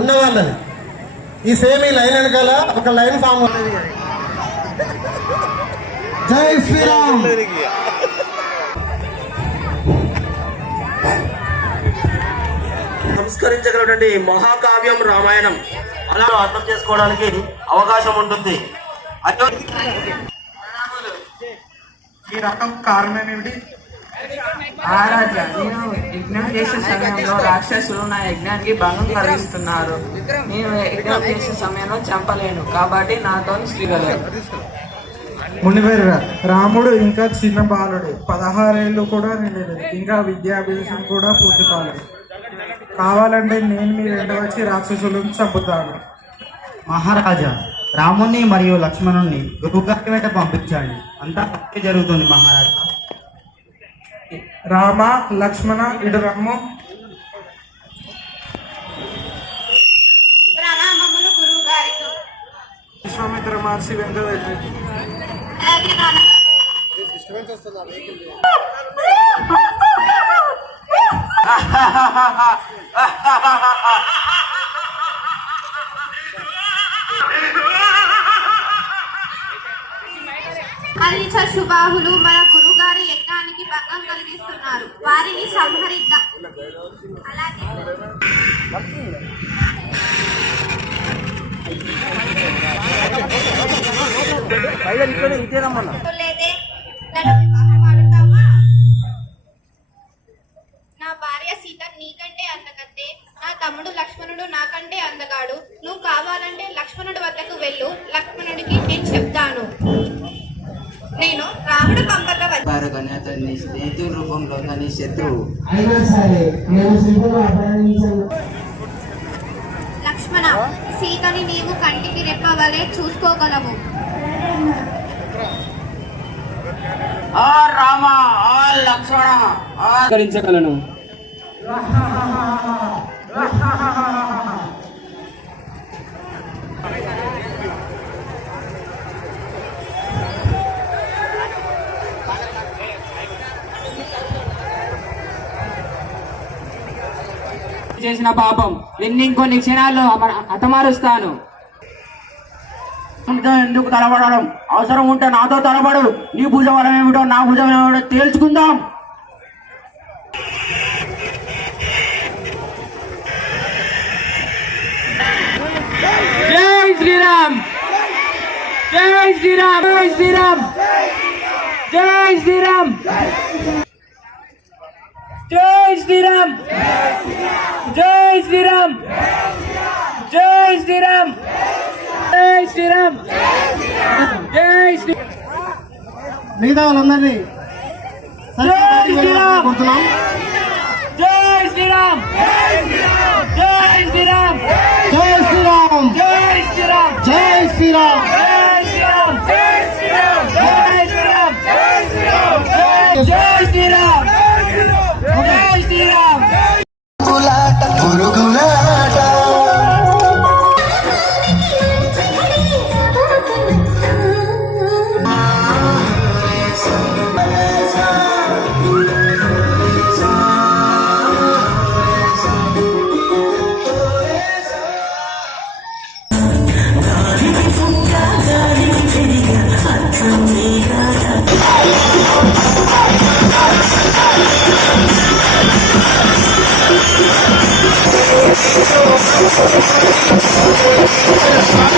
ఉన్న వాళ్ళని ఈ సేమ్ ఈ లైన్ వెనకాల ఒక లైన్ ఫామ్ ఉన్నది. జై శ్రీరామ్. సంస్కరించగలటువంటి మహాకావ్యం రామాయణం అలా అర్థం చేసుకోవడానికి అవకాశం ఉంటుంది. ఈ రకం కారణం ఏమిటి? మహారాజా, నేను యజ్ఞం చేసే సమయంలో రాక్షసులు నా యజ్ఞానికి భంగం కలిగిస్తున్నారు. నేను యజ్ఞం చేసే సమయంలో చంపలేను కాబట్టి నాతో శ్రీగలరు. మునివేరు రాముడు ఇంకా చిన్న బాలుడు, 16 ఏళ్ళు కూడా నిండలేదు, ఇంకా విద్యాభ్యాసం కూడా పూర్తి కాలేదు. కావాలంటే నేను మీ వెంట వచ్చి రాక్షసులను చంపుతాను. మహారాజా, రాముణ్ణి మరియు లక్ష్మణుణ్ణి గురుగారి వెంట పంపించండి. అంతా పక్కే జరుగుతుంది మహారాజా. రామ లక్ష్మణ ఇటు రమ్ము. విశ్వామిత్ర మహర్షి వెంట వెళ్ళి హరిచ శుభాహులు మన గురుగారి యజ్ఞానికి భంగం కలిగిస్తున్నారు. వారిని సంహరిద్దాం. నా భార్య సీత నీకంటే అందగత్తే, నా తమ్ముడు లక్ష్మణుడు నాకంటే అందగాడు. నువ్వు కావాలంటే లక్ష్మణుడి వద్దకు వెళ్ళు, లక్ష్మణుడికి నేను చెప్తాను. నేను రాముడు పంపక అతన్ని స్నేహితుల రూపంలో తన శత్రువు. లక్ష్మణ, సీతని నీవు కంటికి రెప్పవలే చూసుకోగలవు. రామ లక్ష్మణ కరించగలను. చేసిన పాపం నిన్ను ఇంకొన్ని క్షణాల్లో హతమారుస్తాను. ఎందుకు తలపడడం? అవసరం ఉంటే నాతో తలపడు. నీ భుజబలం ఏమిటో నా భుజం ఏమిటో తేల్చుకుందాం. జై శ్రీరామ్, జై శ్రీరామ్, జై శ్రీరామ్, జై శ్రీరామ్, జై శ్రీరామ్, జై శ్రీరామ్, జై శ్రీరామ్, జై శ్రీరామ్, జై శ్రీరామ్. మిగతా వాళ్ళందరినీ జై శ్రీరామ్, జై శ్రీరామ్, జై శ్రీరామ్, జై శ్రీరామ్, జై శ్రీరామ్, జై శ్రీరామ్, జై శ్రీరామ్, జై శ్రీరామ్, జై శ్రీరామ్, జై శ్రీరామ్, జై శ్రీరామ్, జై శ్రీరామ్. Thank you.